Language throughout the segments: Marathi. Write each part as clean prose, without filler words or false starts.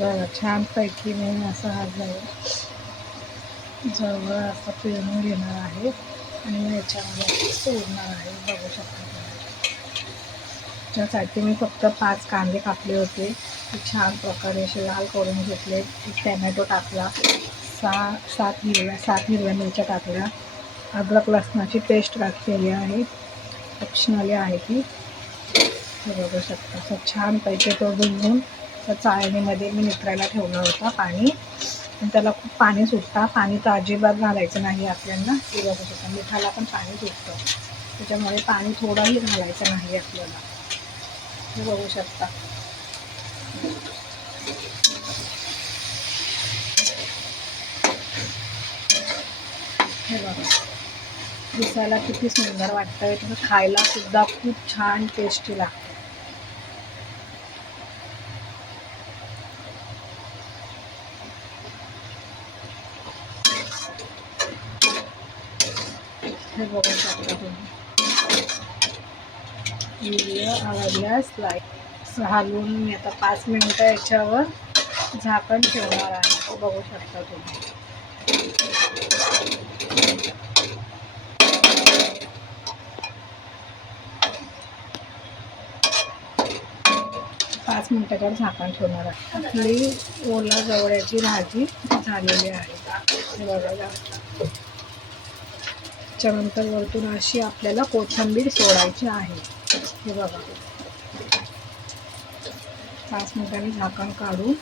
बघा छानपैकी मी असा हा जवळ असं पिळून घेणार आहे आणि याच्यामध्ये सोडणार आहे. बघू शकता तुम्ही. त्यासाठी मी फक्त 5 कांदे कापले होते, ते छान प्रकारे असे लाल करून घेतले. एक टॅमॅटो टाकला, 7 हिरव्या मिरच्या टाकल्या, अद्रक लसणाची पेस्ट केली आहे, ऑप्शनली आहे ती. हे बघू शकता. असं छानपैकी तो धुवून त्या चाळणीमध्ये मी निथरायला ठेवला होता पाणी, आणि त्याला खूप पाणी सुटतं. पाणी तर अजिबात घालायचं नाही आपल्याला. हे बघू शकता, मिठाला पण पाणी सुटतं, त्याच्यामुळे पाणी थोडंही घालायचं नाही आपल्याला. हे बघू शकता. हे बघा, दिसायला किती सुंदर वाटतंय, तसं खायला सुद्धा खूप छान टेस्टी लागतं. हे बघू शकता तुम्ही. व्हिडिओ आवडल्यास लाईक घालून मी आता 5 मिनिटं याच्यावर झाकण ठेवणार आहे. बघू शकता तुम्ही. 5 मिनिटाच्यावर झाकण ठेवणार आहे. आपली ओला जवळ्याची भाजी झालेली आहे. हे बघा. त्याच्यानंतर वरतून अशी आपल्याला कोथिंबीर सोडायची आहे. हे बघा. 5 मिनिटांनी झाकण काढून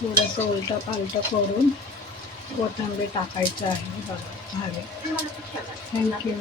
थोडंसं उलटं पालटं करून कोथिंबीर टाकायचं आहे. बघा झाले. थँक्यू.